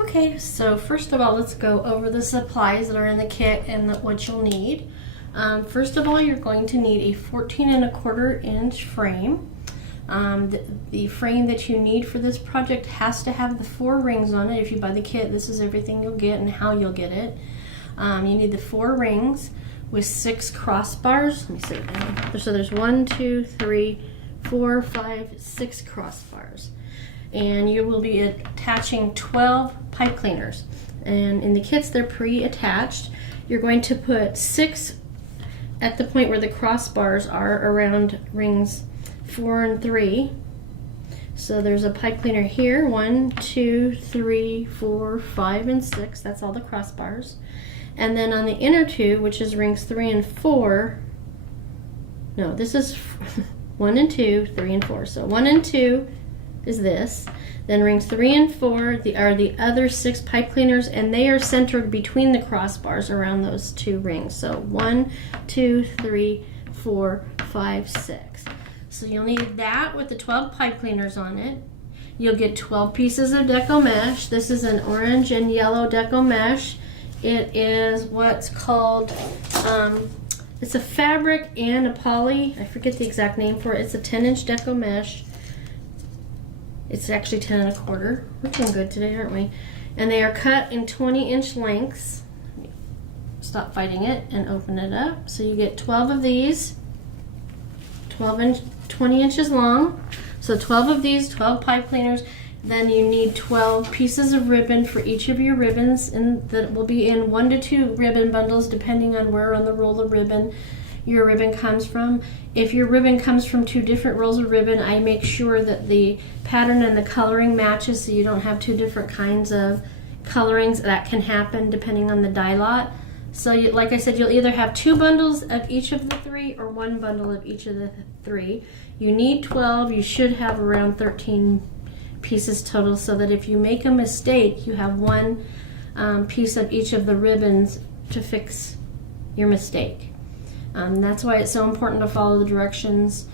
Okay, so first of all, let's go over the supplies that are in the kit and what you'll need. First of all, you're going to need a 14¼ inch frame. The frame that you need for this project has to have the 4 rings on it. If you buy the kit, this is everything you'll get and how you'll get it. You need the 4 rings with 6 crossbars. Let me see. So there's 1, 2, 3, 4, 5, 6 crossbars. And you will be attaching 12 pipe cleaners. And in the kits, they're pre-attached. You're going to put 6 at the point where the crossbars are around rings 4 and 3. So there's a pipe cleaner here, 1, 2, 3, 4, 5, and 6. That's all the crossbars. And then on the inner 2, which is rings 3 and 4, no, this is 1 and 2, 3 and 4. So 1 and 2 is this. Then rings 3 and 4 are the other 6 pipe cleaners, and they are centered between the crossbars around those 2 rings. So 1, 2, 3, 4, 5, 6. So you'll need that with the 12 pipe cleaners on it. You'll get 12 pieces of deco mesh. This is an orange and yellow deco mesh. It is what's called, it's a fabric and a poly. I forget the exact name for it. It's a 10-inch deco mesh. It's actually 10¼ We're doing good today, aren't we? And they are cut in 20-inch lengths. Stop fighting it and open it up. So you get 12 of these, 20 inches long. So 12 of these, 12 pipe cleaners. Then you need 12 pieces of ribbon for each of your ribbons, and that will be in 1 to 2 ribbon bundles depending on where on the roll of ribbon your ribbon comes from. If your ribbon comes from 2 different rolls of ribbon, I make sure that the pattern and the coloring matches so you don't have 2 different kinds of colorings. That can happen depending on the dye lot. So like I said, you'll either have 2 bundles of each of the 3 or 1 bundle of each of the 3. You need 12. You should have around 13 pieces total, so that if you make a mistake, you have 1 piece of each of the ribbons to fix your mistake. That's why it's so important to follow the directions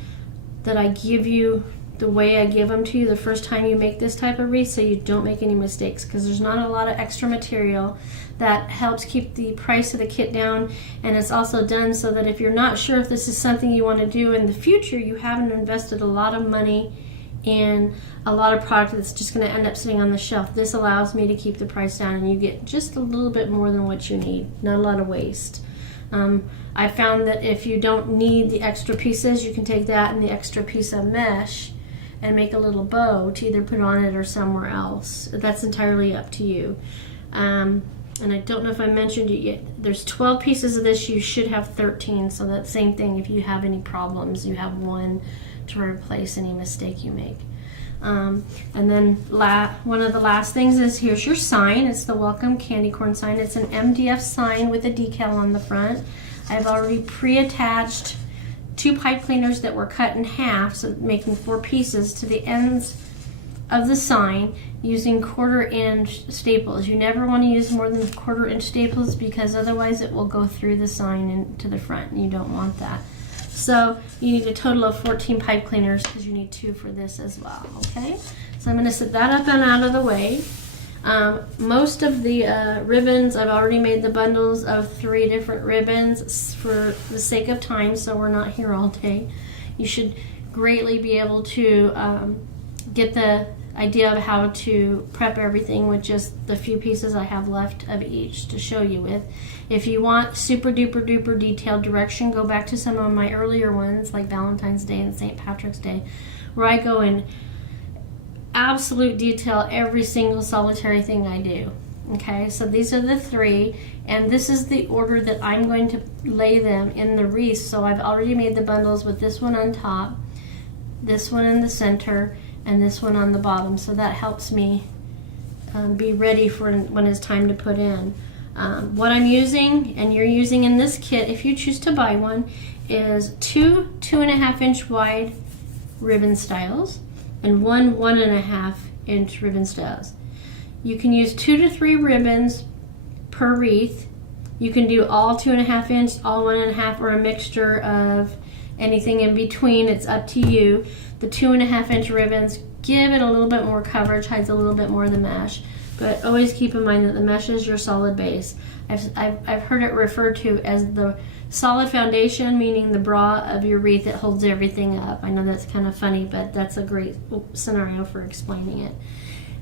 that I give you the way I give them to you the first time you make this type of wreath, so you don't make any mistakes, because there's not a lot of extra material. That helps keep the price of the kit down, and it's also done so that if you're not sure if this is something you want to do in the future, you haven't invested a lot of money in a lot of product that's just going to end up sitting on the shelf. This allows me to keep the price down, and you get just a little bit more than what you need, not a lot of waste. I found that if you don't need the extra pieces, you can take that and the extra piece of mesh and make a little bow to either put on it or somewhere else. That's entirely up to you. And I don't know if I mentioned it yet, there's 12 pieces of this, you should have 13, so that same thing, if you have any problems, you have 1 to replace any mistake you make. And then one of the last things is, here's your sign. It's the welcome candy corn sign. It's an MDF sign with a decal on the front. I've already pre-attached 2 pipe cleaners that were cut in half, so making 4 pieces to the ends of the sign using 1/4-inch staples. You never want to use more than 1/4-inch staples, because otherwise it will go through the sign into the front, and you don't want that. So you need a total of 14 pipe cleaners, because you need 2 for this as well, okay? So I'm going to set that up and out of the way. Most of the ribbons, I've already made the bundles of 3 different ribbons for the sake of time, so we're not here all day. You should greatly be able to get the idea of how to prep everything with just the few pieces I have left of each to show you with. If you want super duper duper detailed direction, go back to some of my earlier ones like Valentine's Day and St. Patrick's Day, where I go in absolute detail every single solitary thing I do. Okay, so these are the 3, and this is the order that I'm going to lay them in the wreath. So I've already made the bundles with this one on top, this one in the center, and this one on the bottom, so that helps me be ready for when it's time to put in. What I'm using, and you're using in this kit if you choose to buy one, is 2 2.5-inch wide ribbon styles and 1 1.5-inch ribbon styles. You can use 2 to 3 ribbons per wreath. You can do all 2.5 inch, all 1.5, or a mixture of anything in between. It's up to you. The 2.5-inch ribbons give it a little bit more coverage, hides a little bit more of the mesh. But always keep in mind that the mesh is your solid base. I've heard it referred to as the solid foundation, meaning the bra of your wreath that holds everything up. I know that's kind of funny, but that's a great scenario for explaining it.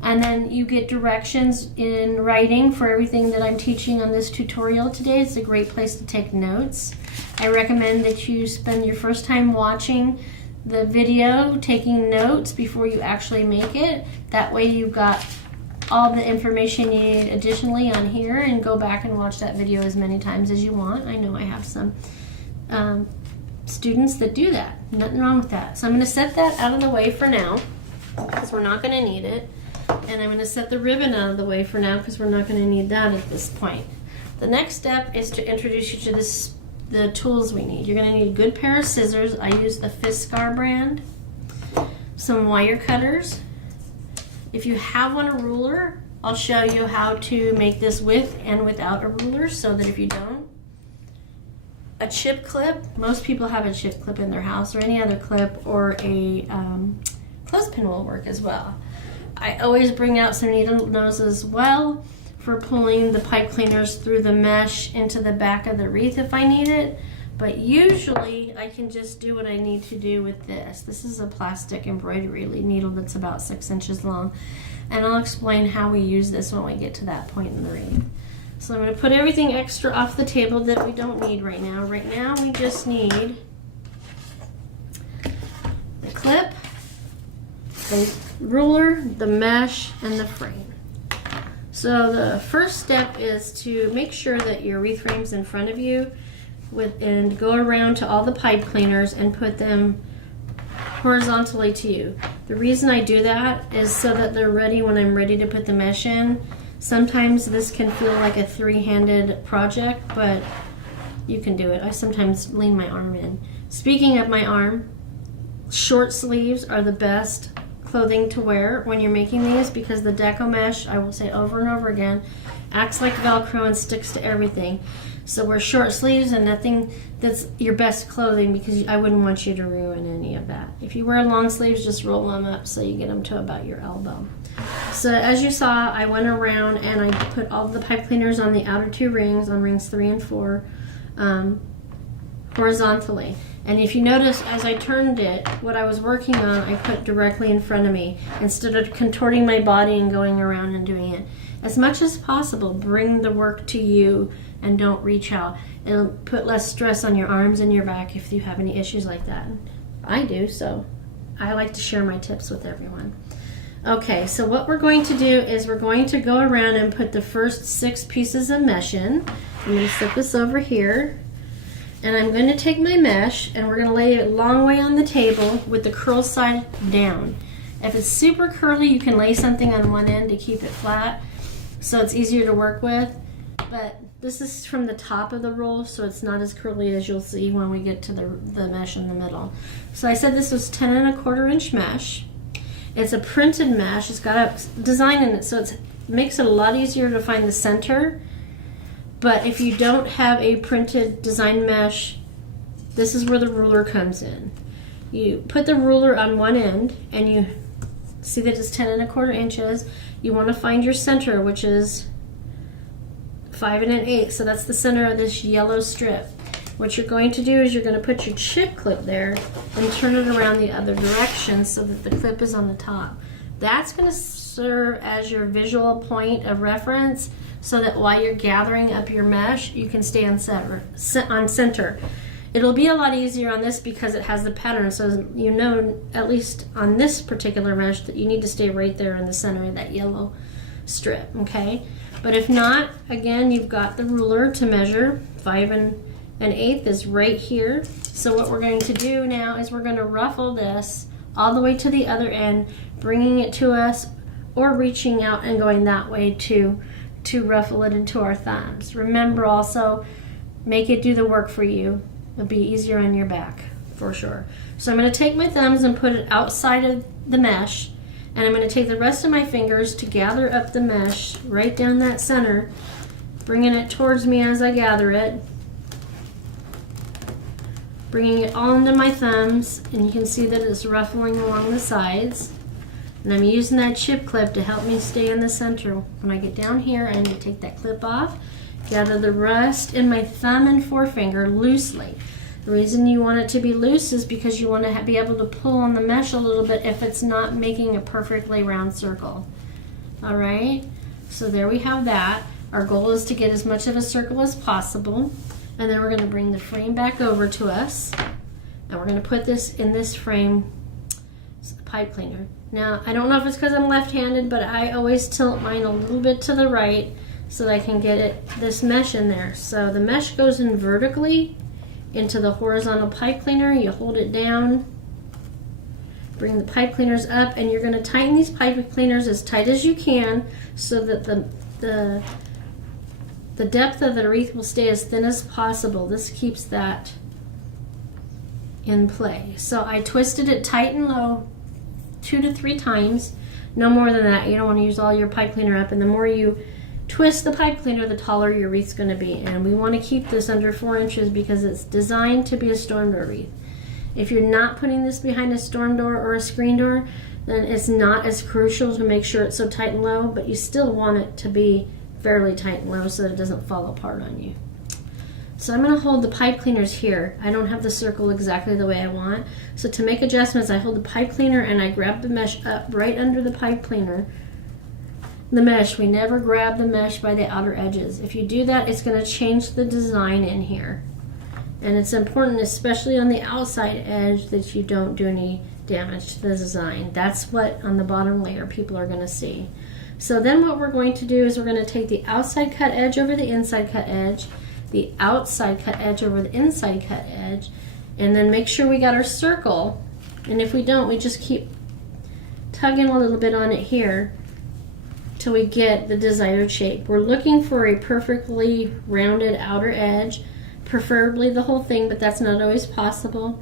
And then you get directions in writing for everything that I'm teaching on this tutorial today. It's a great place to take notes. I recommend that you spend your first time watching the video taking notes before you actually make it. That way you've got all the information you need additionally on here, and go back and watch that video as many times as you want. I know I have some students that do that. Nothing wrong with that. So I'm going to set that out of the way for now because we're not going to need it. And I'm going to set the ribbon out of the way for now because we're not going to need that at this point. The next step is to introduce you to the tools we need. You're going to need a good pair of scissors. I use the Fiskar brand. Some wire cutters. If you have a ruler, I'll show you how to make this with and without a ruler, so that if you don't. A chip clip. Most people have a chip clip in their house, or any other clip, or a clothespin will work as well. I always bring out some needle nose as well for pulling the pipe cleaners through the mesh into the back of the wreath if I need it. But usually I can just do what I need to do with this. This is a plastic embroidery needle that's about 6 inches long. And I'll explain how we use this when we get to that point in the wreath. So I'm going to put everything extra off the table that we don't need right now. Right now we just need the clip, the ruler, the mesh, and the frame. So the first step is to make sure that your wreath frame's in front of you, and go around to all the pipe cleaners and put them horizontally to you. The reason I do that is so that they're ready when I'm ready to put the mesh in. Sometimes this can feel like a three-handed project, but you can do it. I sometimes lean my arm in. Speaking of my arm, short sleeves are the best clothing to wear when you're making these, because the deco mesh, I will say over and over again, acts like Velcro and sticks to everything. So wear short sleeves and nothing that's your best clothing, because I wouldn't want you to ruin any of that. If you wear long sleeves, just roll them up so you get them to about your elbow. So as you saw, I went around and I put all the pipe cleaners on the outer two rings, on rings 3 and 4, horizontally. And if you notice, as I turned it, what I was working on, I put directly in front of me instead of contorting my body and going around and doing it. As much as possible, bring the work to you and don't reach out. It'll put less stress on your arms and your back if you have any issues like that. I do, so I like to share my tips with everyone. Okay, so what we're going to do is we're going to go around and put the first 6 pieces of mesh in. I'm going to set this over here. And I'm going to take my mesh and we're going to lay it a long way on the table with the curl side down. If it's super curly, you can lay something on one end to keep it flat so it's easier to work with. But this is from the top of the roll, so it's not as curly as you'll see when we get to the mesh in the middle. So I said this was 10 1/4 inch mesh. It's a printed mesh. It's got a design in it, so it makes it a lot easier to find the center. But if you don't have a printed design mesh, this is where the ruler comes in. You put the ruler on one end and you see that it's 10 1/4 inches. You want to find your center, which is 5 1/8. So that's the center of this yellow strip. What you're going to do is you're going to put your chip clip there and turn it around the other direction so that the clip is on the top. That's going to serve as your visual point of reference, so that while you're gathering up your mesh, you can stay on center. It'll be a lot easier on this because it has the pattern, so you know, at least on this particular mesh, that you need to stay right there in the center of that yellow strip, okay? But if not, again, you've got the ruler to measure. 5 1/8 is right here. So what we're going to do now is we're going to ruffle this all the way to the other end, bringing it to us, or reaching out and going that way to ruffle it into our thumbs. Remember also, make it do the work for you. It'll be easier on your back, for sure. So I'm going to take my thumbs and put it outside of the mesh, and I'm going to take the rest of my fingers to gather up the mesh right down that center, bringing it towards me as I gather it, bringing it all into my thumbs, and you can see that it's ruffling along the sides. And I'm using that chip clip to help me stay in the center. When I get down here, I need to take that clip off, gather the rest in my thumb and forefinger loosely. The reason you want it to be loose is because you want to be able to pull on the mesh a little bit if it's not making a perfectly round circle. All right, so there we have that. Our goal is to get as much of a circle as possible. And then we're going to bring the frame back over to us. And we're going to put this in this frame pipe cleaner. Now, I don't know if it's because I'm left-handed, but I always tilt mine a little bit to the right so that I can get this mesh in there. So the mesh goes in vertically into the horizontal pipe cleaner. You hold it down, bring the pipe cleaners up, and you're going to tighten these pipe cleaners as tight as you can so that the depth of the wreath will stay as thin as possible. This keeps that in play. So I twisted it tight and low 2 to 3 times, no more than that. You don't want to use all your pipe cleaner up, and the more you twist the pipe cleaner, the taller your wreath's going to be. And we want to keep this under 4 inches because it's designed to be a storm door wreath. If you're not putting this behind a storm door or a screen door, then it's not as crucial to make sure it's so tight and low, but you still want it to be fairly tight and low so that it doesn't fall apart on you. So I'm going to hold the pipe cleaners here. I don't have the circle exactly the way I want. So to make adjustments, I hold the pipe cleaner and I grab the mesh up right under the pipe cleaner. The mesh, we never grab the mesh by the outer edges. If you do that, it's going to change the design in here. And it's important, especially on the outside edge, that you don't do any damage to the design. That's what on the bottom layer people are going to see. So then what we're going to do is we're going to take the outside cut edge over the inside cut edge, the outside cut edge over the inside cut edge, and then make sure we got our circle. And if we don't, we just keep tugging a little bit on it here till we get the desired shape. We're looking for a perfectly rounded outer edge, preferably the whole thing, but that's not always possible.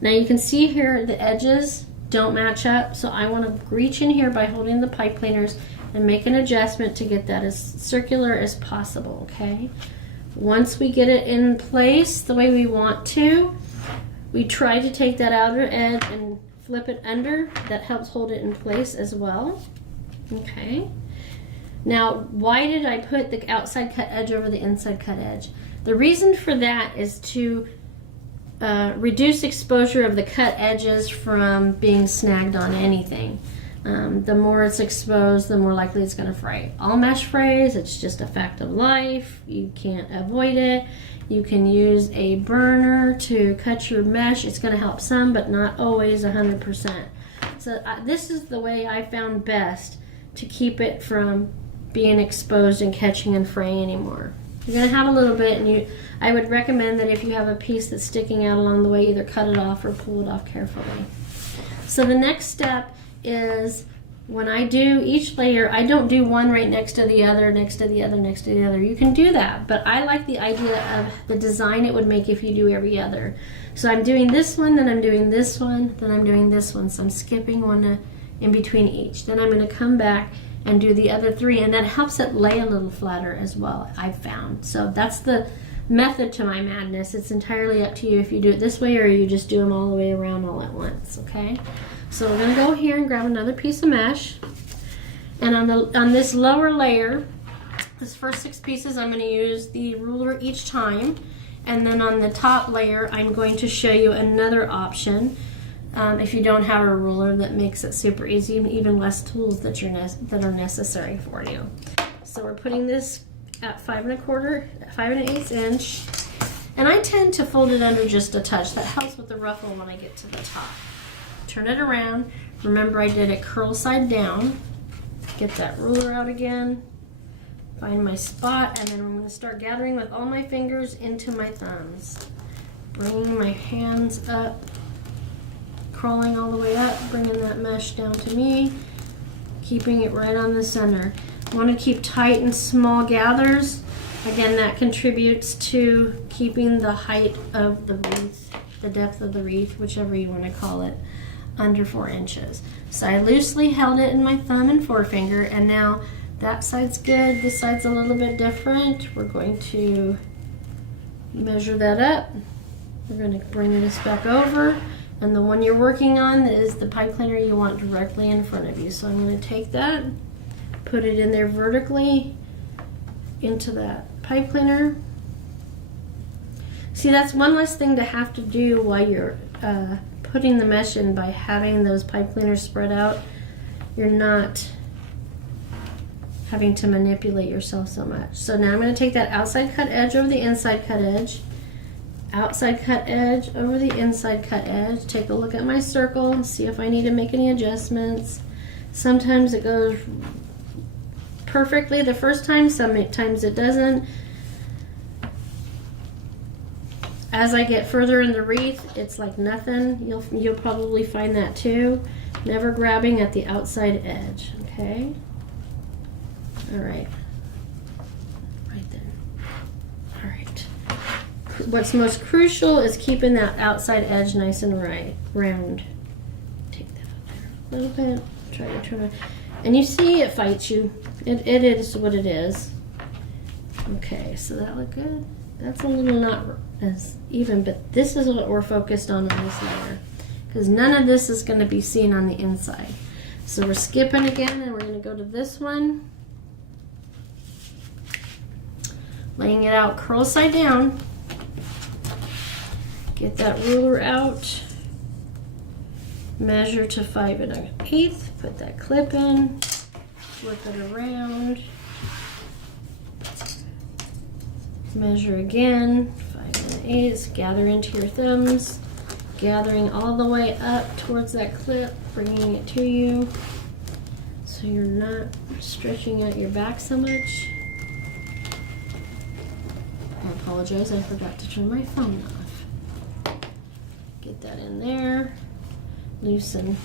Now you can see here the edges don't match up, so I want to reach in here by holding the pipe cleaners and make an adjustment to get that as circular as possible, okay? Once we get it in place the way we want to, we try to take that outer edge and flip it under. That helps hold it in place as well, okay? Now, why did I put the outside cut edge over the inside cut edge? The reason for that is to reduce exposure of the cut edges from being snagged on anything. The more it's exposed, the more likely it's going to fray. All mesh frays, it's just a fact of life. You can't avoid it. You can use a burner to cut your mesh. It's going to help some, but not always 100%. So this is the way I found best to keep it from being exposed and catching and fraying anymore. You're going to have a little bit, and I would recommend that if you have a piece that's sticking out along the way, either cut it off or pull it off carefully. So the next step is when I do each layer, I don't do one right next to the other, next to the other, next to the other. You can do that, but I like the idea of the design it would make if you do every other. So I'm doing this one, then I'm doing this one, then I'm doing this one. So I'm skipping one in between each. Then I'm going to come back and do the other 3, and that helps it lay a little flatter as well, I've found. So that's the method to my madness. It's entirely up to you if you do it this way or you just do them all the way around all at once, okay? So we're going to go here and grab another piece of mesh, and on this lower layer, this first 6 pieces, I'm going to use the ruler each time, and then on the top layer, I'm going to show you another option. If you don't have a ruler, that makes it super easy, even less tools that are necessary for you. So we're putting this at 5 1/8 inch, and I tend to fold it under just a touch. That helps with the ruffle when I get to the top. Turn it around. Remember, I did it curl side down. Get that ruler out again. Find my spot, and then I'm going to start gathering with all my fingers into my thumbs. Bringing my hands up. Crawling all the way up, bringing that mesh down to me, keeping it right on the center. I want to keep tight and small gathers. Again, that contributes to keeping the height of the wreath, the depth of the wreath, whichever you want to call it, under 4 inches. So I loosely held it in my thumb and forefinger, and now that side's good, this side's a little bit different. We're going to measure that up. We're going to bring this back over, And the one you're working on is the pipe cleaner you want directly in front of you. So I'm going to take that, put it in there vertically into that pipe cleaner. See, that's one less thing to have to do while you're putting the mesh in. By having those pipe cleaners spread out, you're not having to manipulate yourself so much. So now I'm going to take that outside cut edge over the inside cut edge, outside cut edge over the inside cut edge. Take a look at my circle and see if I need to make any adjustments. Sometimes it goes perfectly the first time, sometimes it doesn't. As I get further in the wreath, it's like nothing. You'll probably find that too. Never grabbing at the outside edge, okay? All right, right there. All right. What's most crucial is keeping that outside edge nice and round. Take that up there a little bit. Try to turn it. And you see it fights you. It is what it is. Okay, so that look good. That's a little not as even, but this is what we're focused on this layer, because none of this is going to be seen on the inside. So we're skipping again, and we're going to go to this one. Laying it out curl side down. Get that ruler out. Measure to 5 1/8. Put that clip in. Flip it around. Measure again. 5 1/8. Gather into your thumbs. Gathering all the way up towards that clip, bringing it to you, so you're not stretching out your back so much. I apologize, I forgot to turn my phone off. Get that in there. Loosen.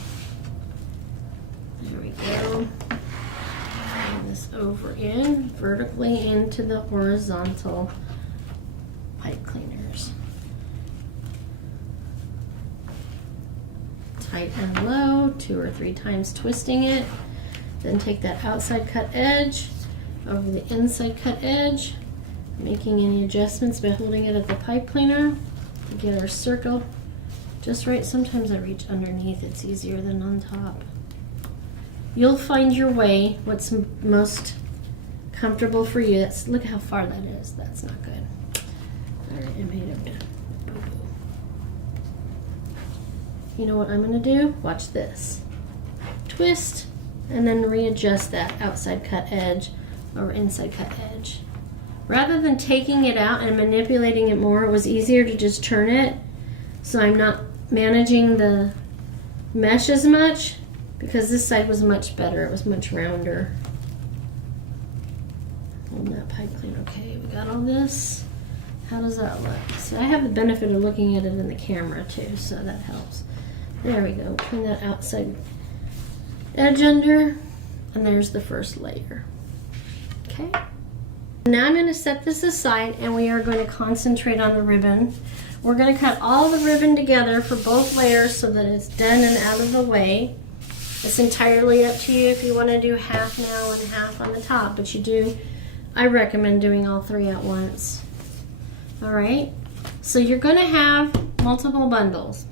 There we go. Bring this over in, vertically into the horizontal pipe cleaners. Tight and low, 2 or 3 times twisting it. Then take that outside cut edge over the inside cut edge, making any adjustments by holding it at the pipe cleaner to get our circle just right. Sometimes I reach underneath, it's easier than on top. You'll find your way, what's most comfortable for you. Look how far that is. That's not good. All right, I made a boo-boo. You know what I'm going to do? Watch this. Twist, and then readjust that outside cut edge or inside cut edge. Rather than taking it out and manipulating it more, it was easier to just turn it, so I'm not managing the mesh as much, because this side was much better. It was much rounder. Hold that pipe clean. Okay, we got all this. How does that look? So I have the benefit of looking at it in the camera too, so that helps. There we go. Turn that outside edge under, and there's the first layer. Okay. Now I'm going to set this aside, and we are going to concentrate on the ribbon. We're going to cut all the ribbon together for both layers so that it's done and out of the way. It's entirely up to you if you want to do half now and half on the top, but I recommend doing all 3 at once. All right, so you're going to have multiple bundles,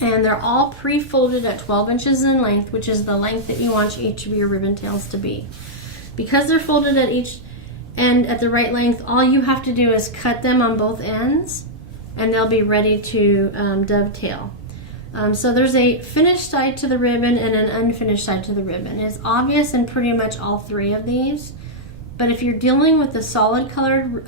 and they're all pre-folded at 12 inches in length, which is the length that you want each of your ribbon tails to be. Because they're folded at each end at the right length, all you have to do is cut them on both ends, and they'll be ready to dovetail. So there's a finished side to the ribbon and an unfinished side to the ribbon. It's obvious in pretty much all 3 of these, but if you're dealing with a solid colored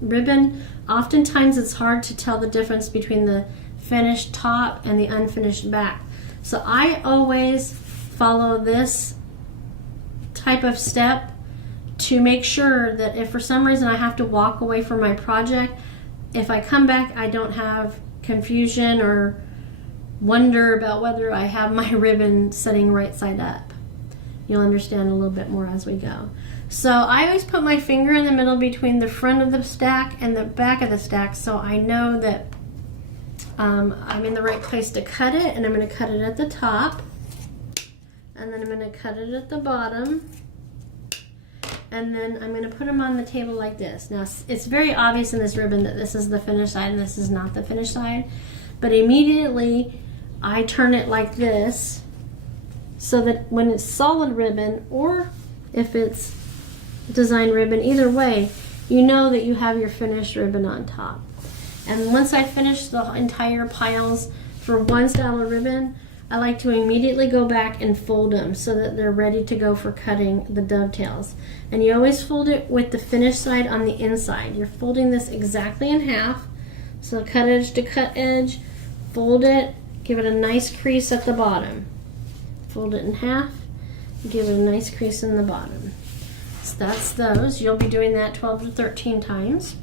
ribbon, oftentimes it's hard to tell the difference between the finished top and the unfinished back. So I always follow this type of step to make sure that if for some reason I have to walk away from my project, if I come back I don't have confusion or wonder about whether I have my ribbon sitting right side up. You'll understand a little bit more as we go. So I always put my finger in the middle between the front of the stack and the back of the stack, so I know that I'm in the right place to cut it, and I'm going to cut it at the top, and then I'm going to cut it at the bottom, and then I'm going to put them on the table like this. Now it's very obvious in this ribbon that this is the finished side and this is not the finished side, but immediately I turn it like this so that when it's solid ribbon, or if it's design ribbon, either way, you know that you have your finished ribbon on top. And once I finish the entire piles for one style of ribbon, I like to immediately go back and fold them so that they're ready to go for cutting the dovetails. And you always fold it with the finished side on the inside. You're folding this exactly in half. So cut edge to cut edge, fold it, give it a nice crease at the bottom. Fold it in half, give it a nice crease in the bottom. So that's those. You'll be doing that 12 to 13 times.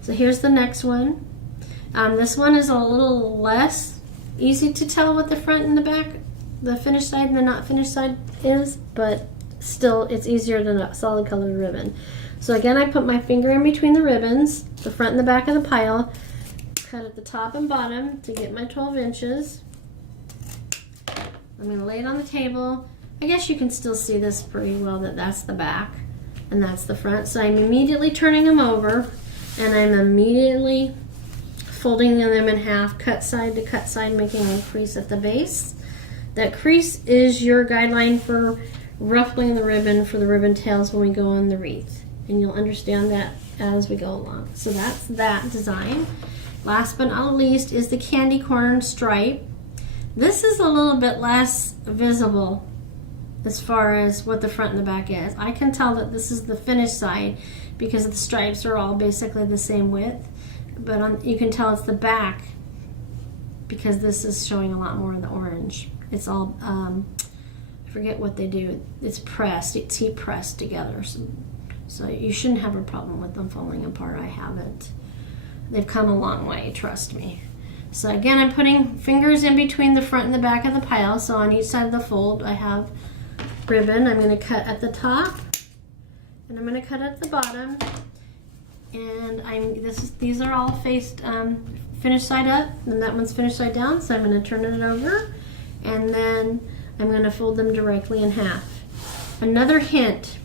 So here's the next one. This one is a little less easy to tell what the front and the back, the finished side and the not finished side is, but still it's easier than a solid colored ribbon. So again, I put my finger in between the ribbons, the front and the back of the pile, cut at the top and bottom to get my 12 inches. I'm gonna lay it on the table. I guess you can still see this pretty well, that that's the back and that's the front. So I'm immediately turning them over, and I'm immediately folding them in half, cut side to cut side, making a crease at the base. That crease is your guideline for ruffling the ribbon for the ribbon tails when we go on the wreath. And you'll understand that as we go along. So that's that design. Last but not least is the candy corn stripe. This is a little bit less visible as far as what the front and the back is. I can tell that this is the finished side because the stripes are all basically the same width. But you can tell it's the back because this is showing a lot more of the orange. It's all, I forget what they do. It's pressed, it's heat pressed together. So you shouldn't have a problem with them falling apart. I haven't. They've come a long way, trust me. So again, I'm putting fingers in between the front and the back of the pile. So on each side of the fold, I have ribbon. I'm going to cut at the top, and I'm going to cut at the bottom. And these are all faced finished side up, and that one's finished side down. So I'm going to turn it over, and then I'm going to fold them directly in half. Another hint: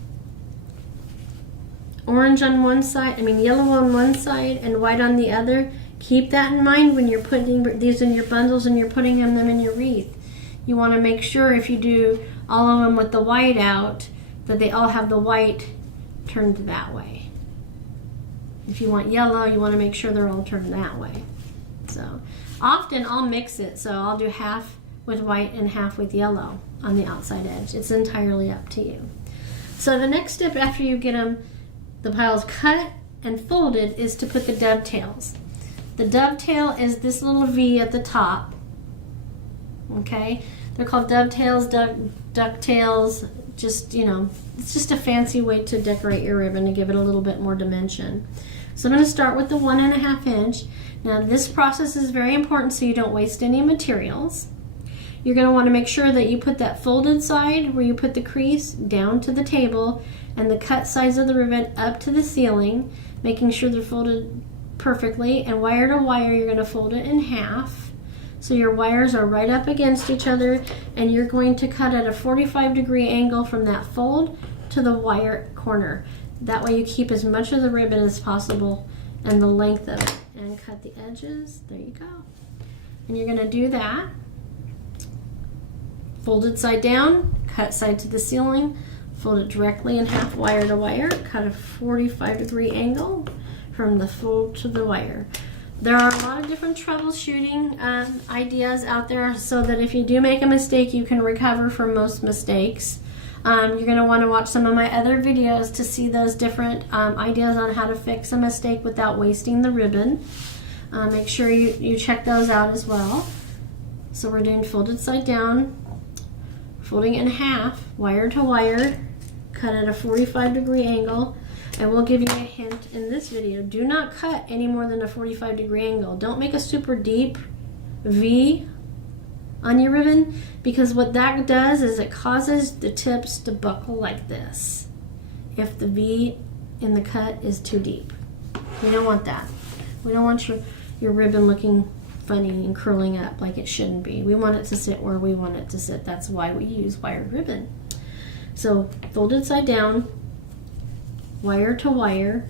orange on one side, yellow on one side and white on the other. Keep that in mind when you're putting these in your bundles and you're putting them in your wreath. You want to make sure if you do all of them with the white out, that they all have the white turned that way. If you want yellow, you want to make sure they're all turned that way. So often I'll mix it, so I'll do half with white and half with yellow on the outside edge. It's entirely up to you. So the next step after you get the piles cut and folded is to put the dovetails. The dovetail is this little V at the top. Okay, they're called dovetails, ducktails. Just, it's just a fancy way to decorate your ribbon to give it a little bit more dimension. So I'm going to start with the 1.5 inch. Now this process is very important so you don't waste any materials. You're going to want to make sure that you put that folded side where you put the crease down to the table and the cut sides of the ribbon up to the ceiling, making sure they're folded perfectly. And wire to wire, you're going to fold it in half. So your wires are right up against each other, and you're going to cut at a 45-degree angle from that fold to the wire corner. That way you keep as much of the ribbon as possible and the length of it. And cut the edges. There you go. And you're going to do that. Fold it side down, cut side to the ceiling, fold it directly in half, wire to wire, cut a 45-degree angle from the fold to the wire. There are a lot of different troubleshooting ideas out there so that if you do make a mistake, you can recover from most mistakes. You're going to want to watch some of my other videos to see those different ideas on how to fix a mistake without wasting the ribbon. Make sure you check those out as well. So we're doing folded side down, folding it in half, wire to wire, cut at a 45-degree angle. I will give you a hint in this video. Do not cut any more than a 45-degree angle. Don't make a super deep V on your ribbon, because what that does is it causes the tips to buckle like this if the V in the cut is too deep. We don't want that. We don't want your ribbon looking funny and curling up like it shouldn't be. We want it to sit where we want it to sit. That's why we use wired ribbon. So folded side down, wire to wire,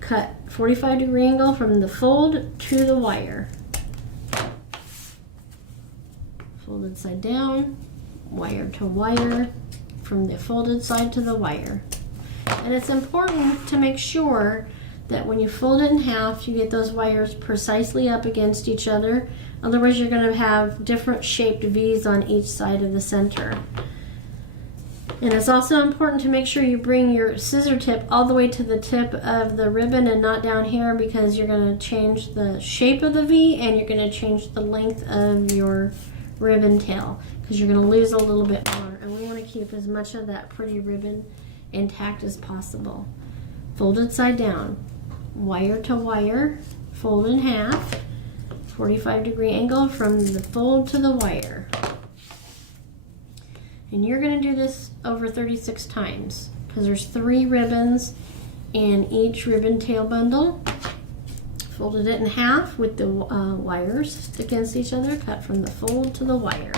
cut 45-degree angle from the fold to the wire. folded side down, wire to wire, from the folded side to the wire. And it's important to make sure that when you fold it in half, you get those wires precisely up against each other. Otherwise, you're going to have different shaped V's on each side of the center. And it's also important to make sure you bring your scissor tip all the way to the tip of the ribbon and not down here, because you're going to change the shape of the V and you're going to change the length of your ribbon tail, because you're going to lose a little bit more. And we want to keep as much of that pretty ribbon intact as possible. Folded side down, wire to wire, fold in half, 45-degree angle from the fold to the wire. And you're going to do this over 36 times, because there's 3 ribbons in each ribbon tail bundle. Folded it in half with the wires against each other, cut from the fold to the wire.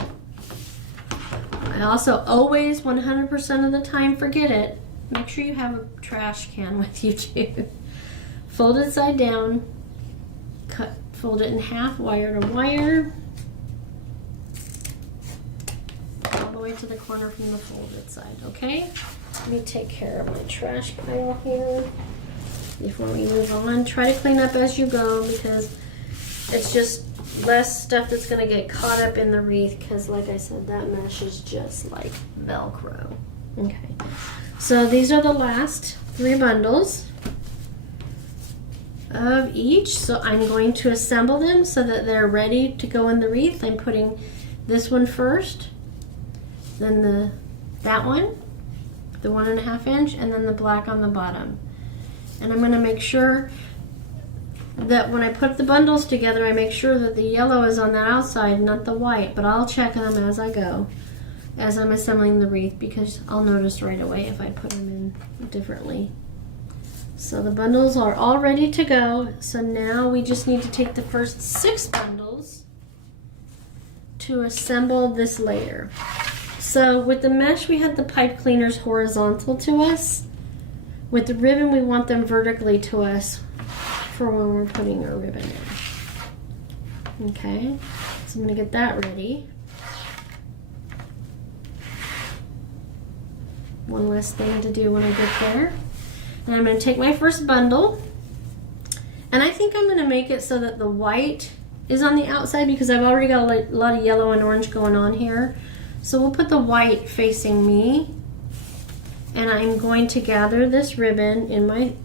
I also always, 100% of the time, forget it, make sure you have a trash can with you too. Fold it side down, fold it in half, wire to wire, all the way to the corner from the folded side, okay? Let me take care of my trash pile here before we move on. Try to clean up as you go, because it's just less stuff that's going to get caught up in the wreath, because like I said, that mesh is just like Velcro. Okay, so these are the last 3 bundles of each. So I'm going to assemble them so that they're ready to go in the wreath. I'm putting this one first, then that one, the 1.5 inch, and then the black on the bottom. And I'm going to make sure that when I put the bundles together, I make sure that the yellow is on the outside, not the white, but I'll check them as I go, as I'm assembling the wreath, because I'll notice right away if I put them in differently. So the bundles are all ready to go. So now we just need to take the first 6 bundles to assemble this layer. So with the mesh, we had the pipe cleaners horizontal to us. With the ribbon, we want them vertically to us for when we're putting our ribbon in. Okay, so I'm gonna get that ready. One less thing to do when I get there. And I'm gonna take my first bundle, and I think I'm gonna make it so that the white is on the outside, because I've already got a lot of yellow and orange going on here. So we'll put the white facing me, and I'm going to gather this ribbon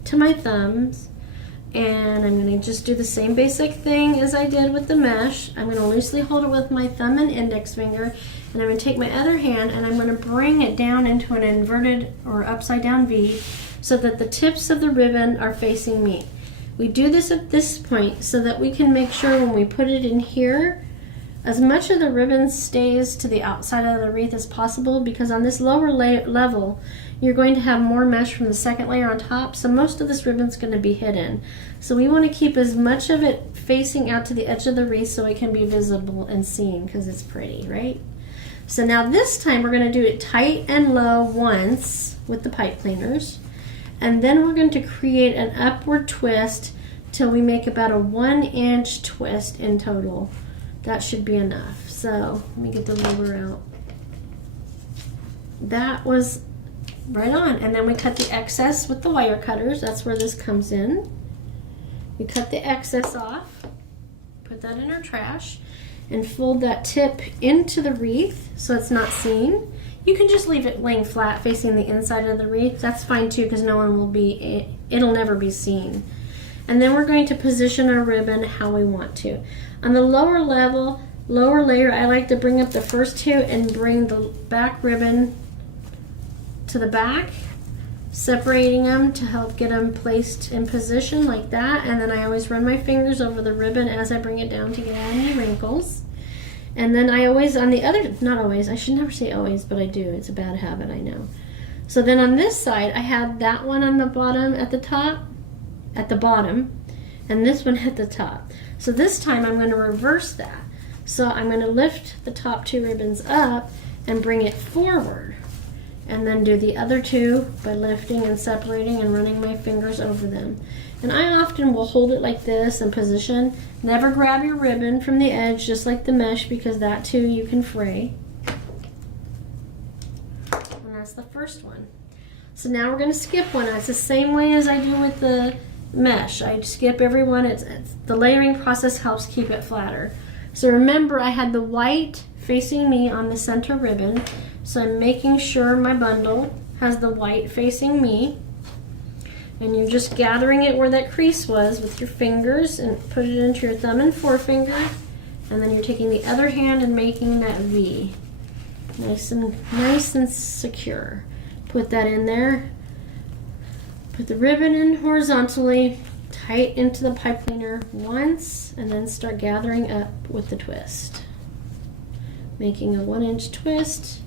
to my thumbs, and I'm going to just do the same basic thing as I did with the mesh. I'm going to loosely hold it with my thumb and index finger, and I'm going to take my other hand and I'm going to bring it down into an inverted or upside down V, so that the tips of the ribbon are facing me. We do this at this point so that we can make sure when we put it in here, as much of the ribbon stays to the outside of the wreath as possible, because on this lower level, you're going to have more mesh from the second layer on top, so most of this ribbon's going to be hidden. So we want to keep as much of it facing out to the edge of the wreath so it can be visible and seen, because it's pretty, right? So now this time we're going to do it tight and low once with the pipe cleaners, and then we're going to create an upward twist till we make about a 1-inch twist in total. That should be enough. So let me get the ruler out. That was right on. And then we cut the excess with the wire cutters. That's where this comes in. We cut the excess off, put that in our trash, and fold that tip into the wreath so it's not seen. You can just leave it laying flat facing the inside of the wreath. That's fine too, because no one will be, it'll never be seen. And then we're going to position our ribbon how we want to. On the lower layer, I like to bring up the first 2 and bring the back ribbon to the back, separating them to help get them placed in position like that. And then I always run my fingers over the ribbon as I bring it down to get out any wrinkles. And then I always, on the other, not always, I should never say always, but I do. It's a bad habit, I know. So then on this side, I had that one on the bottom at the bottom, and this one at the top. So this time I'm going to reverse that. So I'm going to lift the top 2 ribbons up and bring it forward, and then do the other 2 by lifting and separating and running my fingers over them. And I often will hold it like this and position. Never grab your ribbon from the edge, just like the mesh, because that too you can fray. And that's the first one. So now we're going to skip one. It's the same way as I do with the mesh. I skip every one. The layering process helps keep it flatter. So remember, I had the white facing me on the center ribbon. So I'm making sure my bundle has the white facing me. And you're just gathering it where that crease was with your fingers and put it into your thumb and forefinger. And then you're taking the other hand and making that V. Nice and secure. Put that in there. Put the ribbon in horizontally, tight into the pipe cleaner once, and then start gathering up with the twist. Making a 1-inch twist.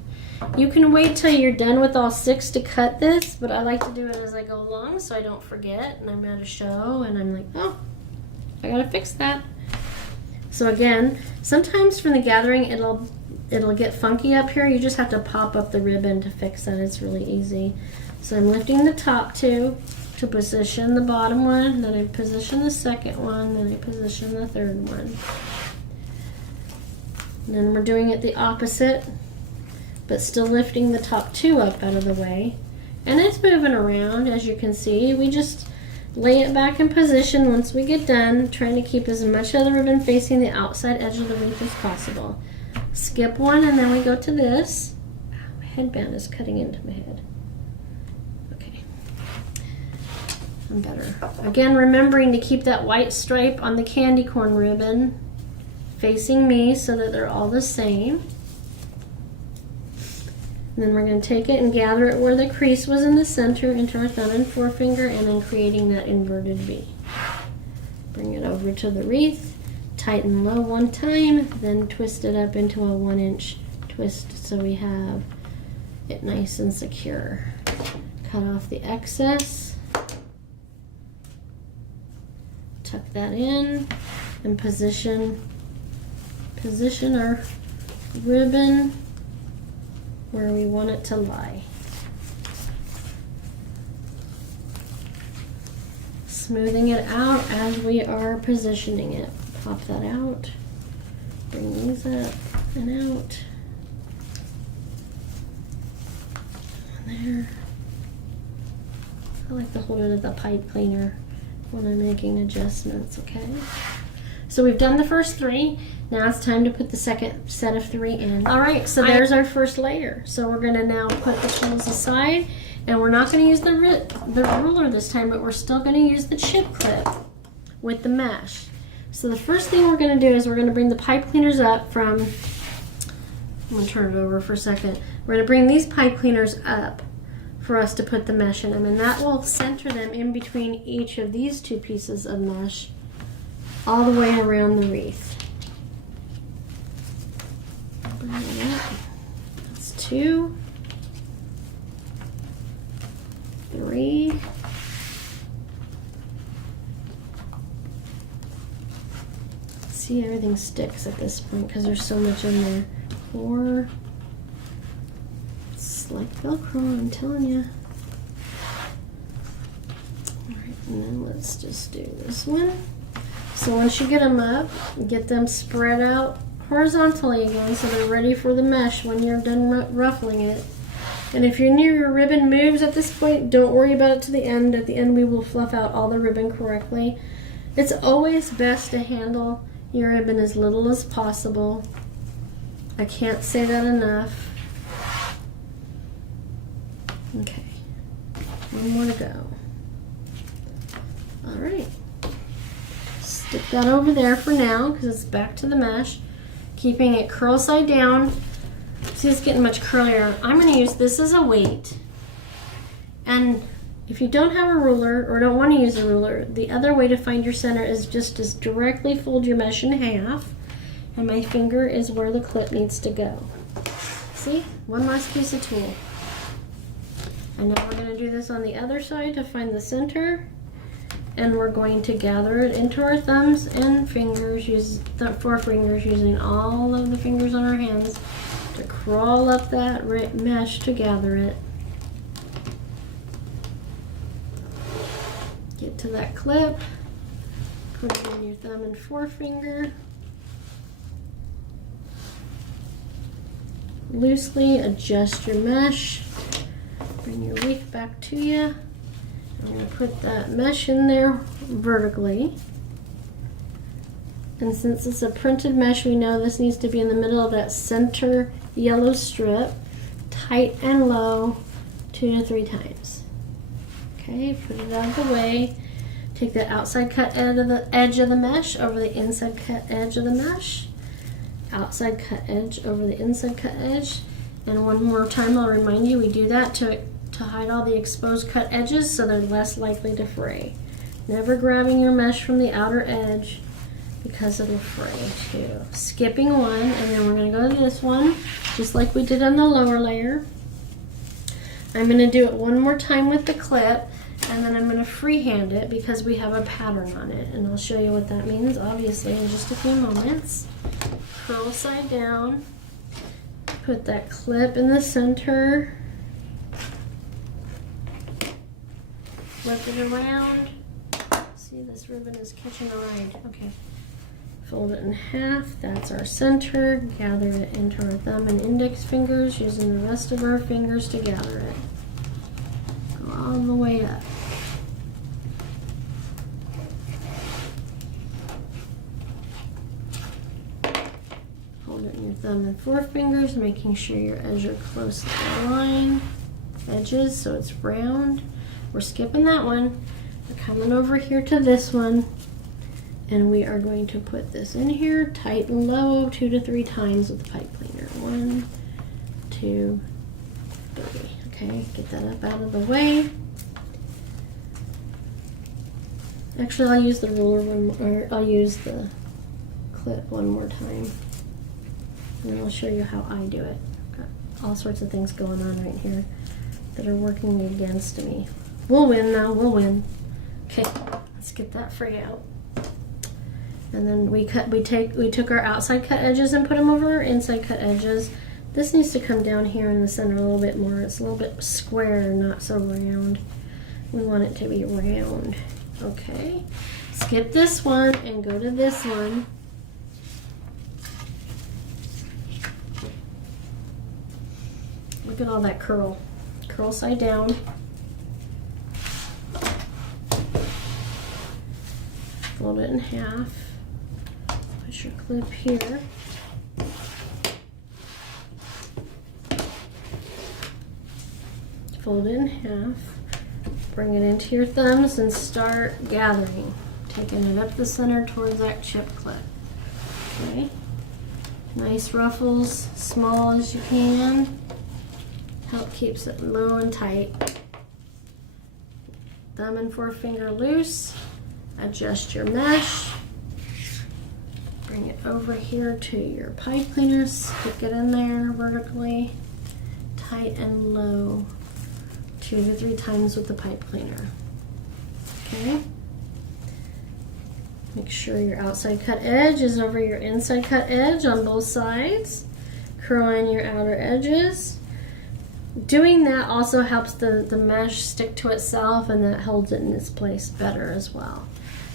You can wait till you're done with all 6 to cut this, but I like to do it as I go along so I don't forget, and I'm at a show and I'm like, oh, I gotta fix that. So again, sometimes from the gathering it'll get funky up here. You just have to pop up the ribbon to fix that. It's really easy. So I'm lifting the top 2 to position the bottom one, then I position the second one, then I position the third one. And then we're doing it the opposite, but still lifting the top 2 up out of the way. And it's moving around, as you can see. We just lay it back in position once we get done, trying to keep as much of the ribbon facing the outside edge of the wreath as possible. Skip one, and then we go to this. Ow, my headband is cutting into my head. Okay, I'm better. Again, remembering to keep that white stripe on the candy corn ribbon facing me so that they're all the same. And then we're going to take it and gather it where the crease was in the center into our thumb and forefinger, and then creating that inverted V. Bring it over to the wreath, tighten low one time, then twist it up into a 1-inch twist so we have it nice and secure. Cut off the excess, tuck that in, and position our ribbon where we want it to lie. Smoothing it out as we are positioning it. Pop that out, bring these up and out. There. I like to hold it at the pipe cleaner when I'm making adjustments, okay? So we've done the first 3. Now it's time to put the second set of 3 in. All right, so there's our first layer. So we're gonna now put the tools aside, and we're not gonna use the ruler this time, but we're still gonna use the chip clip with the mesh. So the first thing we're gonna do is we're gonna bring the pipe cleaners up from, I'm gonna turn it over for a second. We're gonna bring these pipe cleaners up for us to put the mesh in them, and that will center them in between each of these 2 pieces of mesh all the way around the wreath. Bring it up. That's 2, 3, see, everything sticks at this point because there's so much in there. 4, it's like Velcro, I'm telling you. Alright, and then let's just do this one. So once you get them up, get them spread out horizontally again so they're ready for the mesh when you're done ruffling it. And if your ribbon moves at this point, don't worry about it to the end. At the end we will fluff out all the ribbon correctly. It's always best to handle your ribbon as little as possible. I can't say that enough. Okay, one more to go. All right. Stick that over there for now because it's back to the mesh. Keeping it curl side down. See, it's getting much curlier. I'm going to use this as a weight. And if you don't have a ruler or don't want to use a ruler, the other way to find your center is just to directly fold your mesh in half. And my finger is where the clip needs to go. See? One last piece of tool. And now we're going to do this on the other side to find the center. And we're going to gather it into our thumbs and fingers, use the 4 fingers, using all of the fingers on our hands to crawl up that mesh to gather it. Get to that clip, put it in your thumb and forefinger. Loosely adjust your mesh. Bring your wreath back to you. I'm going to put that mesh in there vertically. And since it's a printed mesh, we know this needs to be in the middle of that center yellow strip, tight and low, 2 to 3 times. Okay, put it out of the way. Take the outside cut edge of the mesh over the inside cut edge of the mesh. Outside cut edge over the inside cut edge. And one more time, I'll remind you, we do that to hide all the exposed cut edges so they're less likely to fray. Never grabbing your mesh from the outer edge because it'll fray too. Skipping one, and then we're going to go to this one, just like we did on the lower layer. I'm going to do it one more time with the clip, and then I'm going to freehand it because we have a pattern on it, and I'll show you what that means obviously in just a few moments. Curl side down, put that clip in the center, flip it around. See, this ribbon is catching a ride. Okay. Fold it in half. That's our center. Gather it into our thumb and index fingers, using the rest of our fingers to gather it. Go all the way up. Hold it in your thumb and forefingers, making sure your edges are close to the line. Edges, so it's round. We're skipping that one. We're coming over here to this one. And we are going to put this in here, tight and low, 2 to 3 times with the pipe cleaner. 1, 2, 3. Okay, get that up out of the way. Actually, I'll use the ruler or I'll use the clip one more time. And then I'll show you how I do it. Got all sorts of things going on right here that are working against me. We'll win now, we'll win. Okay, let's get that fray out. And then we took our outside cut edges and put them over our inside cut edges. This needs to come down here in the center a little bit more. It's a little bit square, not so round. We want it to be round. Okay. Skip this one and go to this one. Look at all that curl. Curl side down. Fold it in half. Put your clip here. Fold it in half. Bring it into your thumbs and start gathering. Taking it up the center towards that chip clip. Okay. Nice ruffles, small as you can. Help keeps it low and tight. Thumb and forefinger loose. Adjust your mesh. Bring it over here to your pipe cleaner. Stick it in there vertically. Tight and low. 2 to 3 times with the pipe cleaner. Okay. Make sure your outside cut edge is over your inside cut edge on both sides. Curl in your outer edges. Doing that also helps the mesh stick to itself, and that holds it in its place better as well.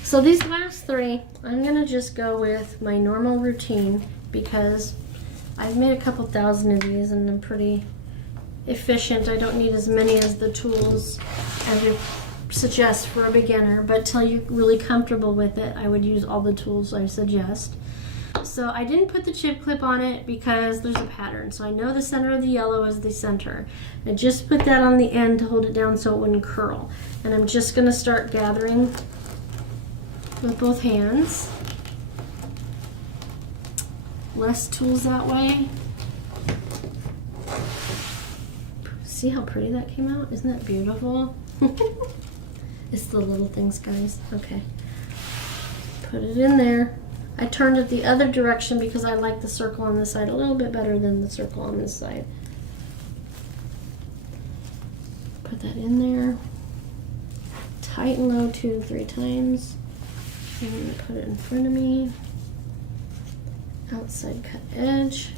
So these last 3, I'm going to just go with my normal routine because I've made a couple thousand of these and I'm pretty efficient. I don't need as many as the tools as you suggest for a beginner, but till you're really comfortable with it, I would use all the tools I suggest. So I didn't put the chip clip on it because there's a pattern. So I know the center of the yellow is the center. I just put that on the end to hold it down so it wouldn't curl. And I'm just going to start gathering with both hands. Less tools that way. See how pretty that came out? Isn't that beautiful? It's the little things, guys. Okay. Put it in there. I turned it the other direction because I like the circle on this side a little bit better than the circle on this side. Put that in there. Tight and low 2 to 3 times. I'm going to put it in front of me. Outside cut edge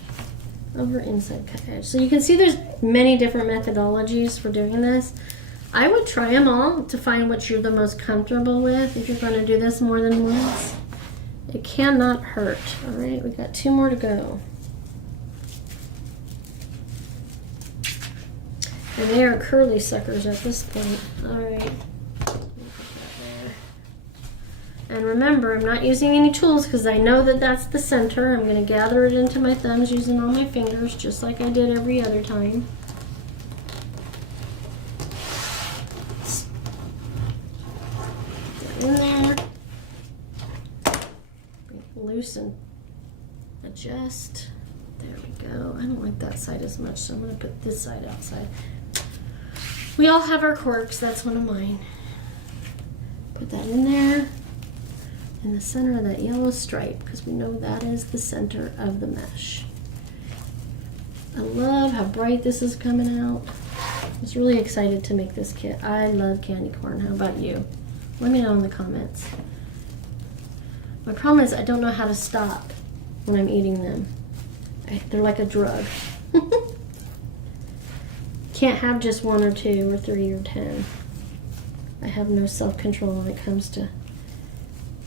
over inside cut edge. So you can see there's many different methodologies for doing this. I would try them all to find what you're the most comfortable with if you're going to do this more than once. It cannot hurt. All right, we got 2 more to go. And they are curly suckers at this point. All right. And remember, I'm not using any tools because I know that that's the center. I'm going to gather it into my thumbs using all my fingers, just like I did every other time. Get in there. Loosen. Adjust. There we go. I don't like that side as much, so I'm going to put this side outside. We all have our quirks. That's one of mine. Put that in there. In the center of that yellow stripe, because we know that is the center of the mesh. I love how bright this is coming out. I was really excited to make this kit. I love candy corn. How about you? Let me know in the comments. My problem is I don't know how to stop when I'm eating them. They're like a drug. Can't have just 1 or 2 or 3 or 10. I have no self-control when it comes to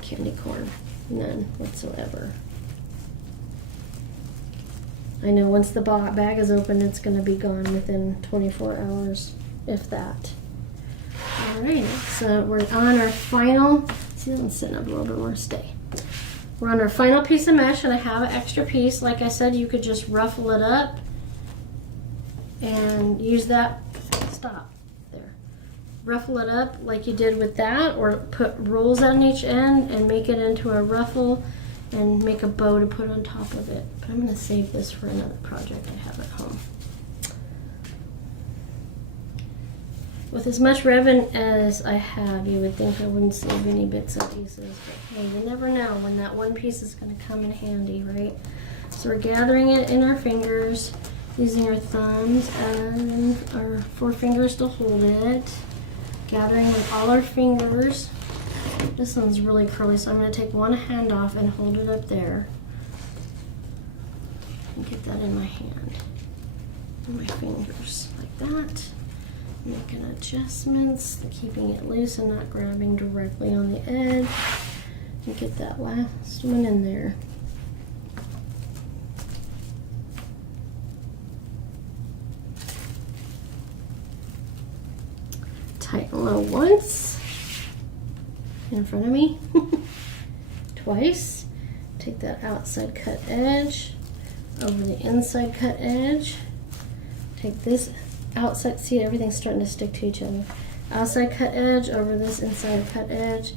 candy corn. None whatsoever. I know once the bag is open, it's going to be gone within 24 hours, if that. Alright, so we're on our final, see that one's sitting up a little bit more, stay. We're on our final piece of mesh, and I have an extra piece. Like I said, you could just ruffle it up and use that, stop. Ruffle it up like you did with that, or put rolls on each end and make it into a ruffle and make a bow to put on top of it. But I'm going to save this for another project I have at home. With as much ribbon as I have, you would think I wouldn't save any bits and pieces, but hey, you never know when that one piece is going to come in handy, right? So we're gathering it in our fingers, using our thumbs and our 4 fingers to hold it. Gathering with all our fingers. This one's really curly, so I'm going to take one hand off and hold it up there. And get that in my hand. And my fingers, like that. Making adjustments, keeping it loose and not grabbing directly on the edge. And get that last one in there. Tighten low once in front of me, twice. Take that outside cut edge over the inside cut edge. Take this outside, see everything's starting to stick to each other. Outside cut edge over this inside cut edge.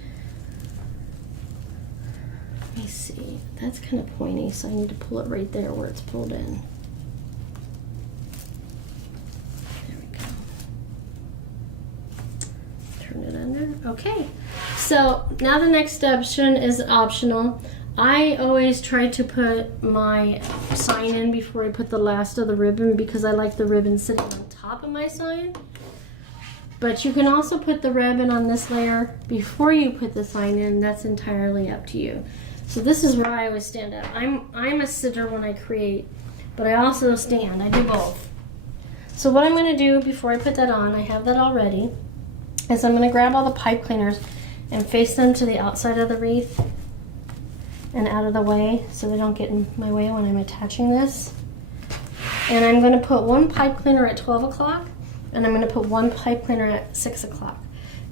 Let me see, that's kind of pointy, so I need to pull it right there where it's pulled in. It under. Okay, so now the next step is optional. I always try to put my sign in before I put the last of the ribbon because I like the ribbon sitting on top of my sign. But you can also put the ribbon on this layer before you put the sign in. That's entirely up to you. So this is where I always stand up. I'm a sitter when I create, but I also stand. I do both. So what I'm going to do before I put that on, I have that already, is I'm going to grab all the pipe cleaners and face them to the outside of the wreath and out of the way so they don't get in my way when I'm attaching this. And I'm going to put one pipe cleaner at 12 o'clock and I'm going to put one pipe cleaner at 6 o'clock.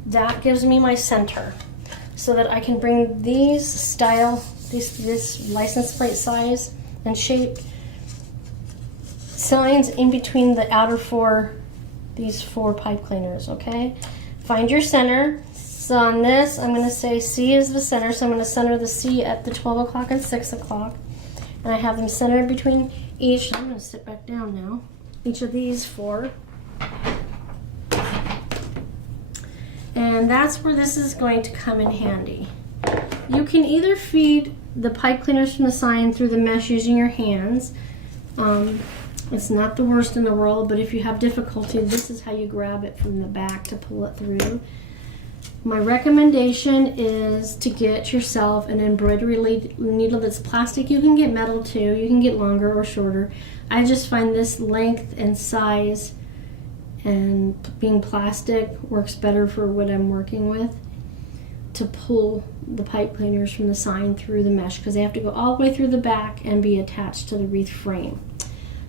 That gives me my center so that I can bring these style, this license plate size and shape signs in between the outer these four pipe cleaners, okay? Find your center. So on this, I'm going to say C is the center, so I'm going to center the C at the 12 o'clock and 6 o'clock. And I have them centered between each. I'm going to sit back down now. Each of these four. And that's where this is going to come in handy. You can either feed the pipe cleaners from the sign through the mesh using your hands. It's not the worst in the world, but if you have difficulty, this is how you grab it from the back to pull it through. My recommendation is to get yourself an embroidery needle that's plastic. You can get metal too. You can get longer or shorter. I just find this length and size and being plastic works better for what I'm working with, to pull the pipe cleaners from the sign through the mesh, because they have to go all the way through the back and be attached to the wreath frame.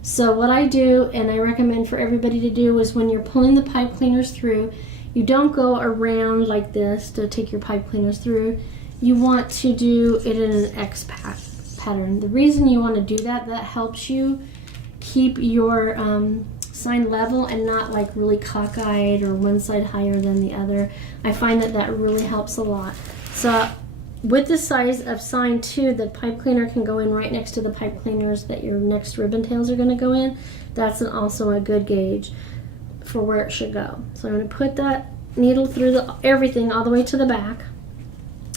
So what I do, and I recommend for everybody to do, is when you're pulling the pipe cleaners through, you don't go around like this to take your pipe cleaners through. You want to do it in an X pattern. The reason you want to do that helps you keep your sign level and not like really cockeyed or one side higher than the other. I find that really helps a lot. So with the size of sign 2, the pipe cleaner can go in right next to the pipe cleaners that your next ribbon tails are going to go in. That's also a good gauge for where it should go. So I'm going to put that needle through everything all the way to the back,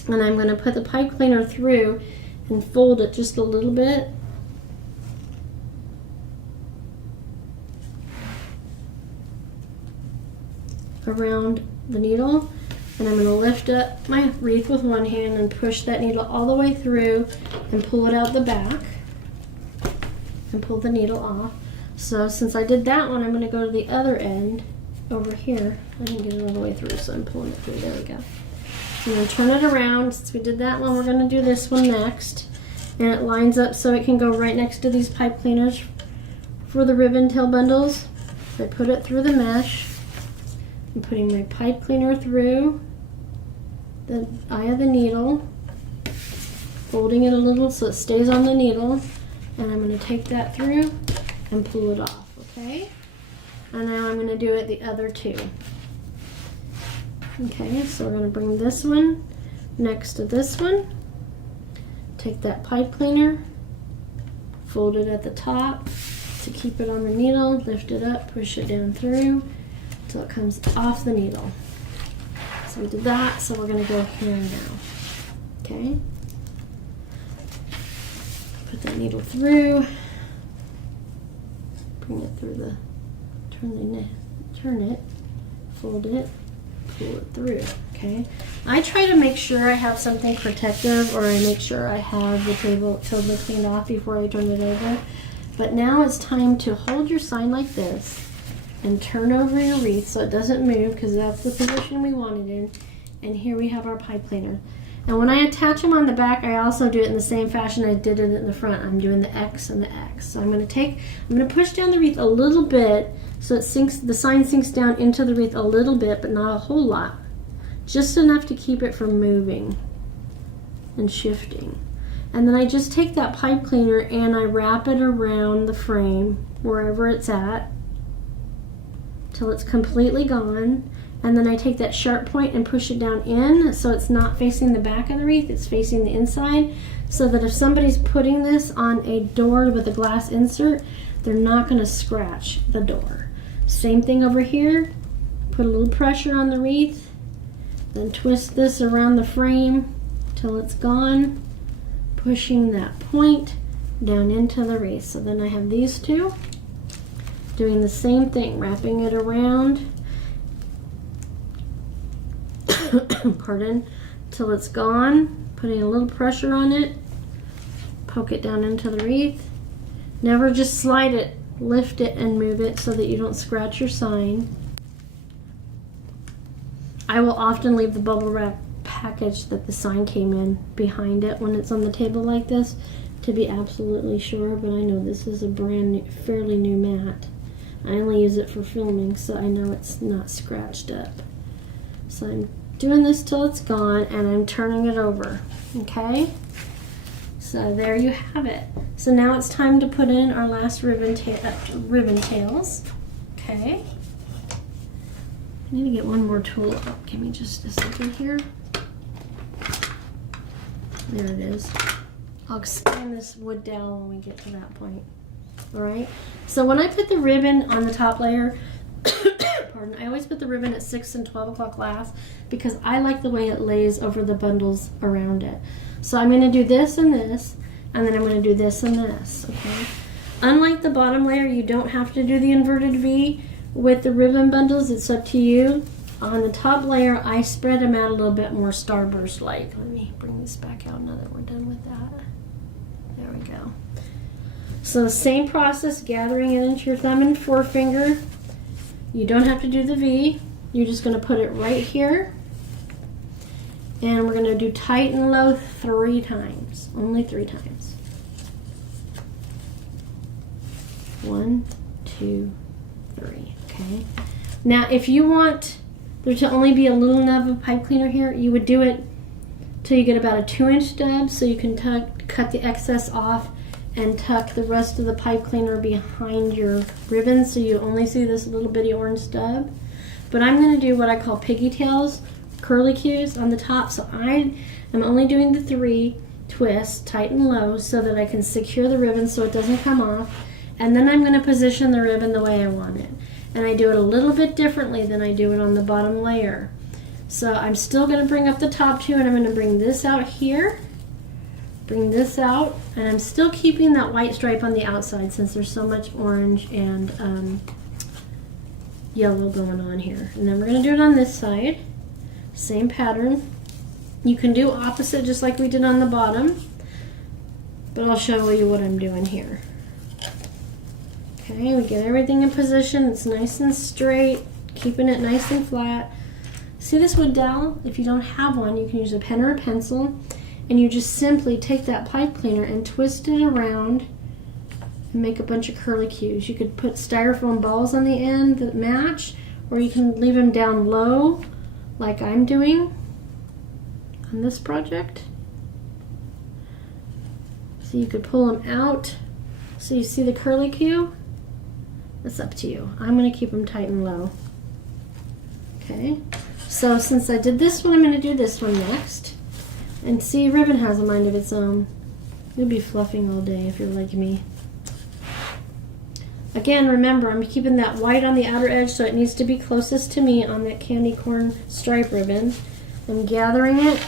and I'm going to put the pipe cleaner through and fold it just a little bit. Around the needle, and I'm going to lift up my wreath with one hand and push that needle all the way through and pull it out the back and pull the needle off. So since I did that one, I'm going to go to the other end over here. I didn't get it all the way through, so I'm pulling it through. There we go. I'm going to turn it around. Since we did that one, we're going to do this one next, and it lines up so it can go right next to these pipe cleaners for the ribbon tail bundles. I put it through the mesh. I'm putting my pipe cleaner through the eye of the needle, folding it a little so it stays on the needle, and I'm going to take that through and pull it off, okay? And now I'm going to do it the other two. Okay, so we're going to bring this one next to this one, take that pipe cleaner, fold it at the top to keep it on the needle, lift it up, push it down through, so it comes off the needle. So we did that, so we're going to go here now. Okay. Put that needle through. Bring it through the, turn it, fold it, pull it through. Okay. I try to make sure I have something protective, or I make sure I have the table totally cleaned off before I turn it over. But now it's time to hold your sign like this and turn over your wreath so it doesn't move, because that's the position we want it in. And here we have our pipe cleaner. And when I attach them on the back, I also do it in the same fashion I did it in the front. I'm doing the X and the X. So I'm going to push down the wreath a little bit so it sinks, the sign sinks down into the wreath a little bit, but not a whole lot. Just enough to keep it from moving and shifting. And then I just take that pipe cleaner and I wrap it around the frame wherever it's at till it's completely gone. And then I take that sharp point and push it down in so it's not facing the back of the wreath, it's facing the inside, so that if somebody's putting this on a door with a glass insert, they're not going to scratch the door. Same thing over here. Put a little pressure on the wreath, then twist this around the frame till it's gone, pushing that point down into the wreath. So then I have these two doing the same thing, wrapping it around pardon, till it's gone, putting a little pressure on it, poke it down into the wreath. Never just slide it, lift it and move it so that you don't scratch your sign. I will often leave the bubble wrap package that the sign came in behind it when it's on the table like this, to be absolutely sure, but I know this is a brand new, fairly new mat. I only use it for filming, so I know it's not scratched up. So I'm doing this till it's gone, and I'm turning it over. Okay, so there you have it. So now it's time to put in our last ribbon tails. Okay, I need to get one more tool up. Give me just a second here. There it is. I'll expand this wood dowel when we get to that point. All right, so when I put the ribbon on the top layer, pardon, I always put the ribbon at 6 and 12 o'clock glass because I like the way it lays over the bundles around it. So I'm going to do this and this, and then I'm going to do this and this, okay? Unlike the bottom layer, you don't have to do the inverted V with the ribbon bundles. It's up to you. On the top layer, I spread them out a little bit more starburst-like. Let me bring this back out now that we're done with that. There we go. So same process, gathering it into your thumb and forefinger. You don't have to do the V. You're just going to put it right here. And we're going to do tight and low 3 times. Only 3 times. 1, 2, 3. Okay. Now, if you want there to only be a little nub of pipe cleaner here, you would do it till you get about a 2-inch stub, so you can cut the excess off and tuck the rest of the pipe cleaner behind your ribbon, so you only see this little bitty orange stub. But I'm going to do what I call pigtails, curlicues on the top, so I am only doing the 3 twists, tight and low, so that I can secure the ribbon so it doesn't come off. And then I'm going to position the ribbon the way I want it. And I do it a little bit differently than I do it on the bottom layer. So I'm still going to bring up the top 2, and I'm going to bring this out here, bring this out, and I'm still keeping that white stripe on the outside since there's so much orange and yellow going on here. And then we're going to do it on this side. Same pattern. You can do opposite just like we did on the bottom, but I'll show you what I'm doing here. Okay, we get everything in position. It's nice and straight, keeping it nice and flat. See this wood dowel? If you don't have one, you can use a pen or a pencil, and you just simply take that pipe cleaner and twist it around and make a bunch of curlicues. You could put styrofoam balls on the end that match, or you can leave them down low like I'm doing on this project. So you could pull them out so you see the curlicue. It's up to you. I'm going to keep them tight and low. Okay, so since I did this one, I'm going to do this one next. And see, ribbon has a mind of its own. You'll be fluffing all day if you're like me. Again, remember, I'm keeping that white on the outer edge, so it needs to be closest to me on that candy corn stripe ribbon. I'm gathering it,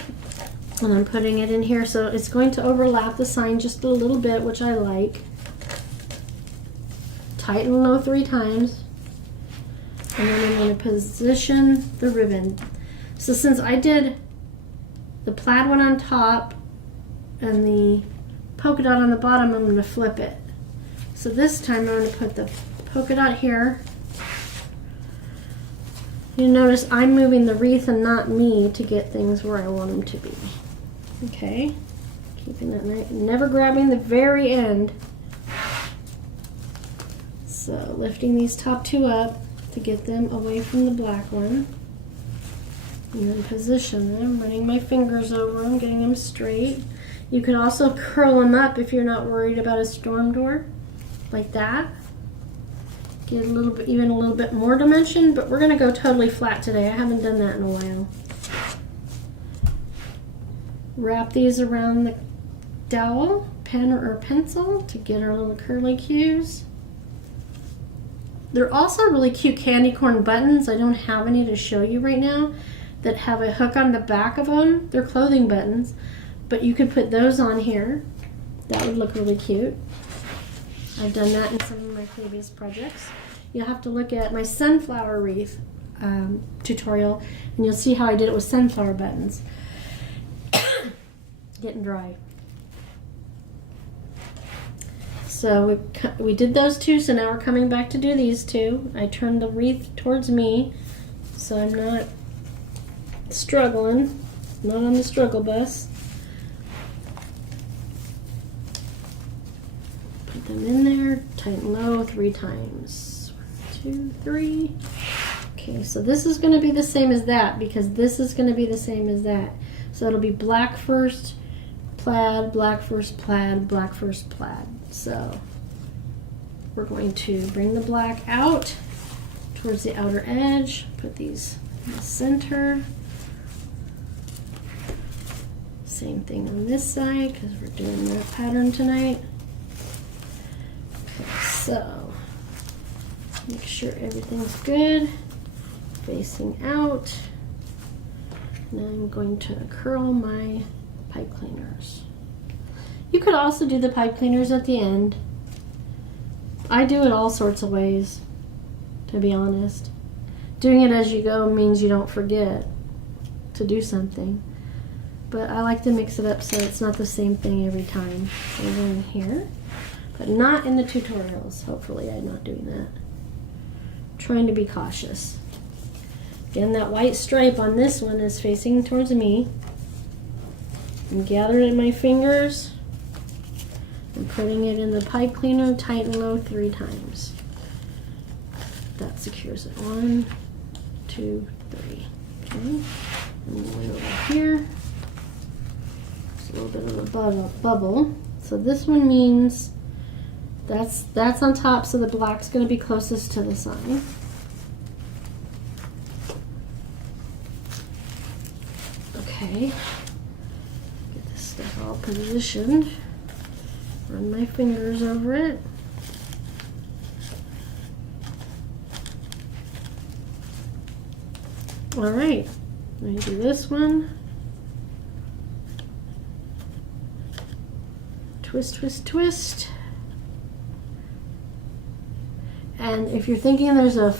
and I'm putting it in here, so it's going to overlap the sign just a little bit, which I like. Tight and low 3 times. And then I'm going to position the ribbon. So since I did the plaid one on top and the polka dot on the bottom, I'm going to flip it. So this time I'm going to put the polka dot here. You'll notice I'm moving the wreath and not me to get things where I want them to be. Okay, keeping that nice, never grabbing the very end. So lifting these top 2 up to get them away from the black one. And then position them, running my fingers over them, getting them straight. You can also curl them up if you're not worried about a storm door, like that. Get a little bit, even a little bit more dimension, but we're gonna go totally flat today. I haven't done that in a while. Wrap these around the dowel, pen or pencil to get our little curlicues. They're also really cute candy corn buttons. I don't have any to show you right now that have a hook on the back of them. They're clothing buttons, but you could put those on here. That would look really cute. I've done that in some of my previous projects. You'll have to look at my sunflower wreath tutorial, and you'll see how I did it with sunflower buttons. Getting dry. So we did those 2, so now we're coming back to do these 2. I turned the wreath towards me, so I'm not struggling, not on the struggle bus. Put them in there, tight and low 3 times. 1, 2, 3. Okay, so this is going to be the same as that because this is going to be the same as that. So it'll be black first, plaid, black first, plaid, black first, plaid. So we're going to bring the black out towards the outer edge, put these in the center. Same thing on this side because we're doing that pattern tonight. Okay, so make sure everything's good, facing out. Now I'm going to curl my pipe cleaners. You could also do the pipe cleaners at the end. I do it all sorts of ways, to be honest. Doing it as you go means you don't forget to do something. But I like to mix it up so it's not the same thing every time. So I'm doing here, but not in the tutorials. Hopefully I'm not doing that. trying to be cautious. Again, that white stripe on this one is facing towards me. I'm gathering it in my fingers and putting it in the pipe cleaner, tight and low 3 times. That secures it. 1, 2, 3. Okay. And going over here. There's a little bit of a bubble. So this one means that's on top, so the black's going to be closest to the sign. Okay. Get this stuff all positioned. Run my fingers over it. All right, let me do this one. Twist, twist, twist. And if you're thinking there's a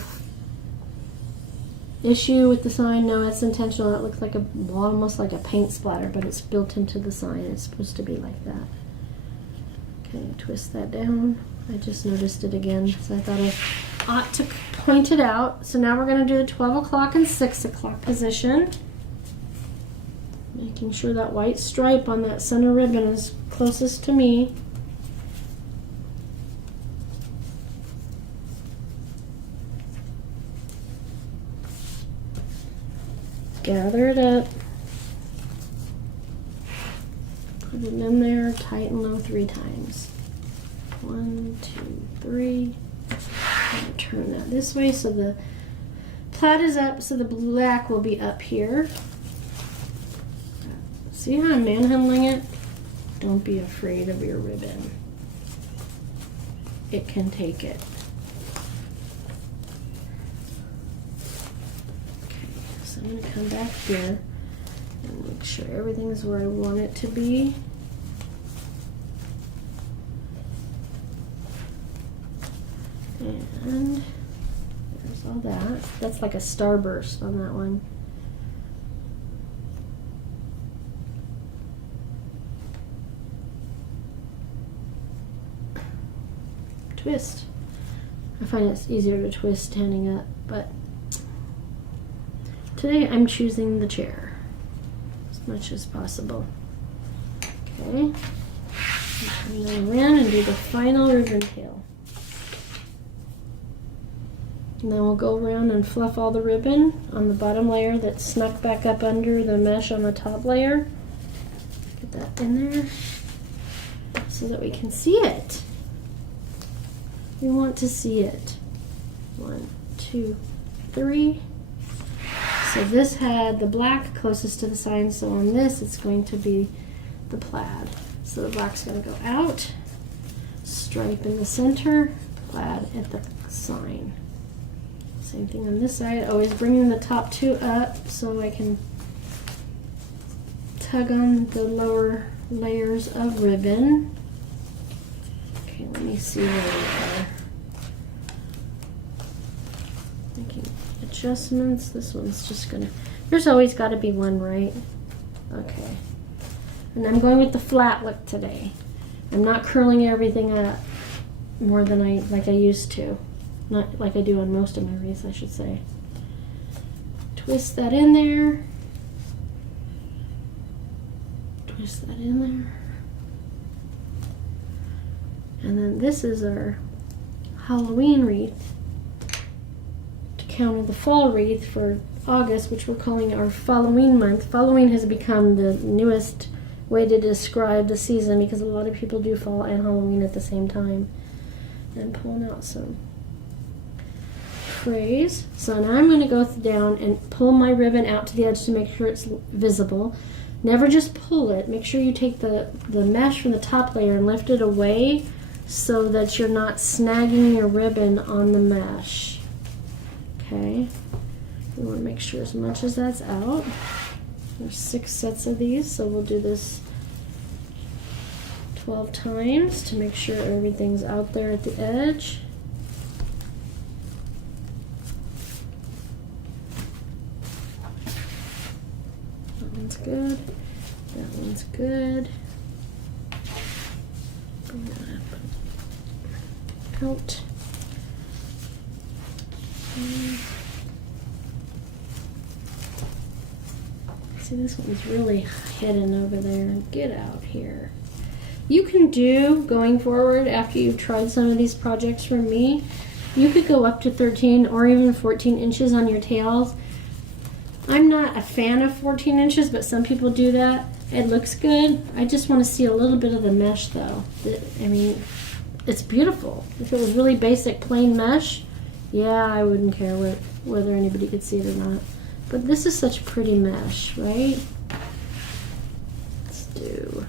issue with the sign, no, it's intentional. It looks like almost like a paint splatter, but it's built into the sign. It's supposed to be like that. Okay, twist that down. I just noticed it again, so I thought I ought to point it out. So now we're going to do the 12 o'clock and 6 o'clock position. Making sure that white stripe on that center ribbon is closest to me. Gather it up. Put it in there, tight and low 3 times. 1, 2, 3. And turn that this way so the plaid is up, so the black will be up here. See how I'm manhandling it? Don't be afraid of your ribbon. It can take it. Okay, so I'm going to come back here and make sure everything is where I want it to be. And there's all that. That's like a starburst on that one. Twist. I find it's easier to twist standing up, but today I'm choosing the chair as much as possible. Okay. And then around and do the final ribbon tail. And then we'll go around and fluff all the ribbon on the bottom layer that snuck back up under the mesh on the top layer. Get that in there so that we can see it. We want to see it. 1, 2, 3. So this had the black closest to the sign, so on this it's going to be the plaid. So the black's going to go out, stripe in the center, plaid at the sign. Same thing on this side, always bringing the top 2 up so I can tug on the lower layers of ribbon. Okay, let me see where we are. Making adjustments. This one's just gonna, there's always got to be one, right? Okay. And I'm going with the flat look today. I'm not curling everything up more than I used to. Not like I do on most of my wreaths, I should say. Twist that in there. Twist that in there. And then this is our Halloween wreath to counter the fall wreath for August, which we're calling our Falloween month. Falloween has become the newest way to describe the season because a lot of people do fall and Halloween at the same time. And pulling out some frays. So now I'm going to go down and pull my ribbon out to the edge to make sure it's visible. Never just pull it. Make sure you take the mesh from the top layer and lift it away so that you're not snagging your ribbon on the mesh. Okay. We want to make sure as much as that's out. There's 6 sets of these, so we'll do this 12 times to make sure everything's out there at the edge. That one's good. That one's good. Bring that up. Out. See, this one's really hidden over there. Get out here. You can do, going forward, after you've tried some of these projects from me, you could go up to 13 or even 14 inches on your tails. I'm not a fan of 14 inches, but some people do that. It looks good. I just want to see a little bit of the mesh, though. I mean, it's beautiful. If it was really basic plain mesh, yeah, I wouldn't care whether anybody could see it or not. But this is such pretty mesh, right? Let's do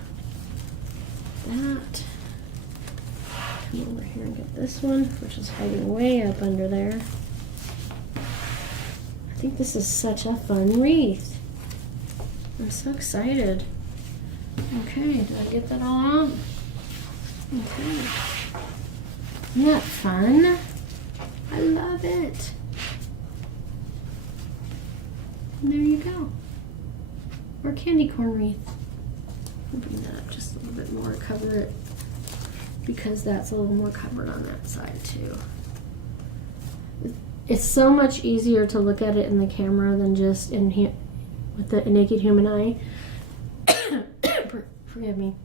that. Come over here and get this one, which is hiding way up under there. I think this is such a fun wreath. I'm so excited. Okay, did I get that all out? Okay. Isn't that fun? I love it. And there you go. Or candy corn wreath. I'll bring that up just a little bit more, cover it, because that's a little more covered on that side too. It's so much easier to look at it in the camera than just with the naked human eye. Forgive me.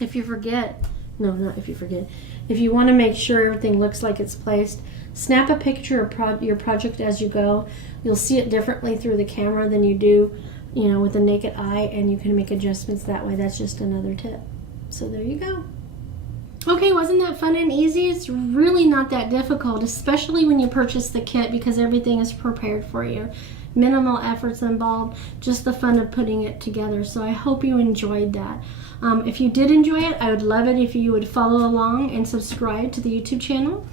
If you forget, no, not if you forget. If you want to make sure everything looks like it's placed, snap a picture of your project as you go. You'll see it differently through the camera than you do, with the naked eye, and you can make adjustments that way. That's just another tip. So there you go. Okay, wasn't that fun and easy? It's really not that difficult, especially when you purchase the kit, because everything is prepared for you. Minimal efforts involved, just the fun of putting it together. So I hope you enjoyed that. If you did enjoy it, I would love it if you would follow along and subscribe to the YouTube channel.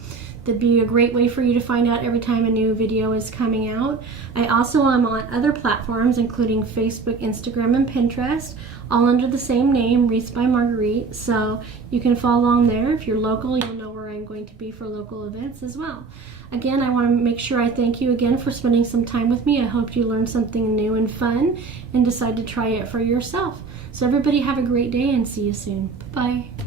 That'd be a great way for you to find out every time a new video is coming out. I also am on other platforms, including Facebook, Instagram, and Pinterest, all under the same name, Wreaths by Marguerite. So you can follow along there. If you're local, you'll know where I'm going to be for local events as well. Again, I want to make sure I thank you again for spending some time with me. I hope you learned something new and fun and decide to try it for yourself. So everybody have a great day and see you soon. Bye-bye.